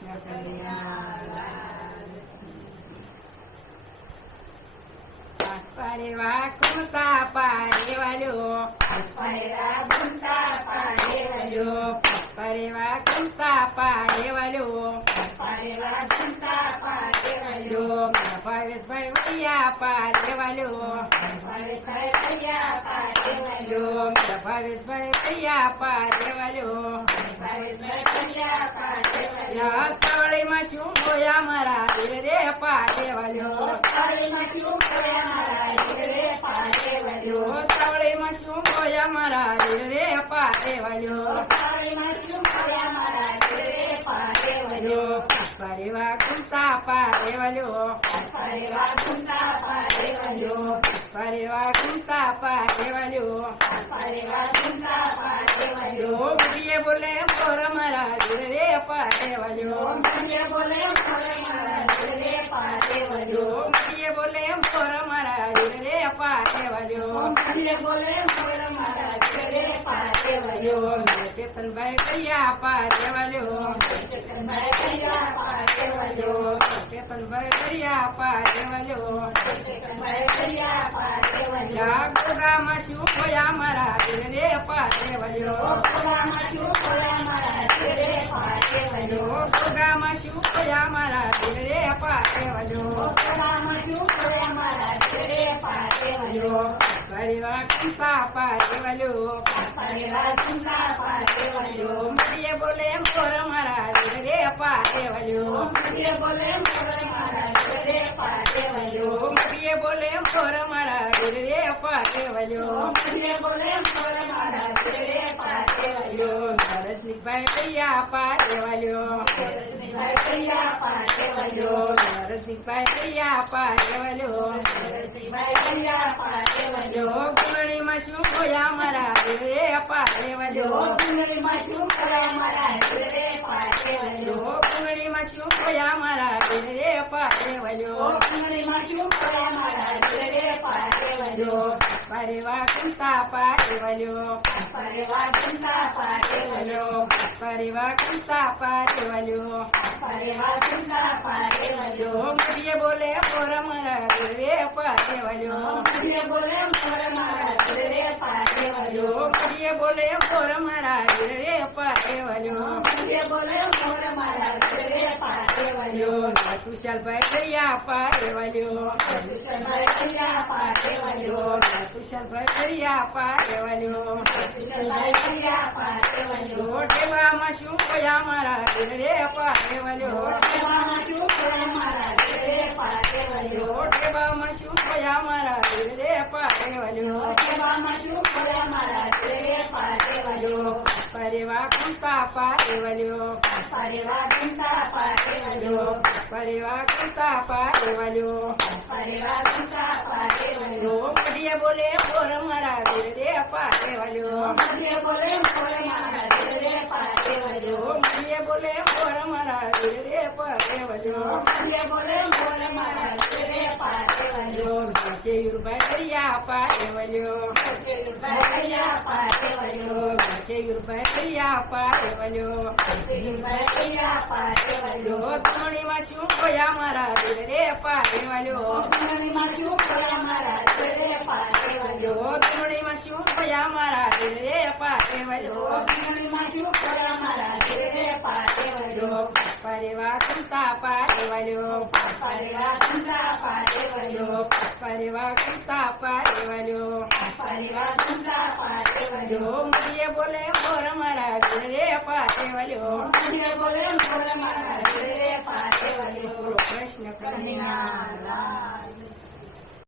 કૃષ્ણ કનૈયા પારેવા કુંતા પારે વાલ્યો પારેવા કુંતા પારે વાલ્યો પારેવા કુંતા પારે વાલ્યો પારેવા કુંતા પારે વાલ્યો ભાવેશભાઈ વૈયા પારે વાલ્યો ભાવેશભાઈ વૈયા પારે વાલ્યો ભાવેશભાઈ વૈયા પારે વાલ્યો ભાવેશભાઈ વૈયા પારે વાલ્યો સવળીમાં શું બોયા મારા રે પારે વાલ્યો સવળીમાં શું બોયા મારા રે પારે વાલ્યો સવળીમાં શું બોયા મારા રે પારે વાલ્યો સવળીમાં શું બોયા મારા રે પારે વાલ્યો પારેવા કુંતા પારે વાલ્યો પારેવા કુંતા પારે વાલ્યો પારેવા કુંતા પારે વાલ્યો પારેવા કુંતા પારે વાલ્યો ગુડીએ બોલે પોર મારા રે પારે વાલ્યો ગુડીએ બોલે પોર મારા રે પારે વાલ્યો ગુડીએ બોલે પોર મારા રે પારે વાલ્યો ગુડીએ બોલે પોર મારા રે પારે વાલ્યો કેતનભાઈ કૈયા પારે વાલ્યો કેતનભાઈ કૈયા પારે વાલ્યો કેતનભાઈ કૈયા પારે વાલ્યો કેતનભાઈ કૈયા પારે વાલ્યો ગોગામાં શું ખોયા મારા રે પારે વાલ્યો ગોગામાં શું ખોયા મારા રે પારે વાલ્યો ગોગામાં શું ખોયા મારા રે પારે વાલ્યો ગોગામાં શું ખોયા મારા રે પારે વાલ્યો પારેવા કુંતા પારે વાલ્યો પારેવા કુંતા પારે વાલ્યો મુડીએ બોલે પોર મારા રે પારે વાલ્યો મુડીએ બોલે પોર મારા રે પારે વાલ્યો મુડીએ બોલે પોર મારા રે પારે વાલ્યો મુડીએ બોલે પોર મારા રે પારે વાલ્યો નરસિંહભાઈ કૈયા પારે વાલ્યો નરસિંહભાઈ કૈયા પારે વાલ્યો નરસિંહભાઈ કૈયા પારે વાલ્યો નરસિંહભાઈ કૈયા પારે વાલ્યો ગુંગળીમાં શું ખોયા મારા રે પારે વાલ્યો ગુંગળીમાં શું ખોયા મારા રે પારે વાલ્યો ગુંગળીમાં શું ખોયા મારા રે પારે વાલ્યો ગુંગળીમાં શું ખોયા મારા રે પારે વાલ્યો પારેવા કુંતા પારે વાલ્યો પારેવા કુંતા પારે વાલ્યો પારેવા કુંતા પારે વાલ્યો પારેવા કુંતા પારે વાલ્યો મુડીએ બોલે પોર મારા રે પારે વાલ્યો મુડીએ બોલે પોર મારા રે પારે વાલ્યો મુડીએ બોલે પોર મારા રે પારે વાલ્યો મુડીએ બોલે પોર મારા રે પારે વાલ્યો તુષારભાઈ કૈયા પારે વાલ્યો તુષારભાઈ કૈયા પારે વાલ્યો તુષારભાઈ કૈયા પારે વાલ્યો તુષારભાઈ કૈયા પારે વાલ્યો ટેવામાં શું ખોયા મારા રે પારે વાલ્યો ટેવામાં શું ખોયા મારા રે પારે વાલ્યો ટેવામાં શું ખોયા મારા રે પારે વાલ્યો ટેવામાં શું ખોયા મારા રે પારે વાલ્યો પારેવા કુંતા પારે વાલ્યો પારેવા કુંતા પારે વાલ્યો પારેવા કુંતા પારે વાલ્યો પારેવા કુંતા પારે વાલ્યો મુડીએ બોલે પોર મારા રે પારે વાલ્યો મુડીએ બોલે પોર મારા રે પારે વાલ્યો મુડીએ બોલે પોર મારા રે પારે વાલ્યો મુડીએ બોલે પોર મારા રે પારે વાલ્યો કેયુરભાઈ કૈયા પારે વાલ્યો કેયુરભાઈ કૈયા પારે વાલ્યો કેયુરભાઈ કૈયા પારે વાલ્યો કેયુરભાઈ કૈયા પારે વાલ્યો ધૂણીમાં શું ખોયા મારા રે પારે વાલ્યો ધૂણીમાં શું ખોયા મારા રે પારે વાલ્યો ધૂણીમાં શું ખોયા મારા રે પારે વાલ્યો ધૂણીમાં શું ખોયા મારા રે પારે વાલ્યો પારેવા કુંતા પારે વાલ્યો પારેવા કુંતા પારે વાલ્યો પારેવા કુંતા પારે વાલ્યો પારેવા કુંતા પારે વાલ્યો મુડીએ બોલે પોર મારા રે પારે વાલ્યો મુડીએ બોલે પોર મારા રે પારે વાલ્યો કૃષ્ણ કનૈયા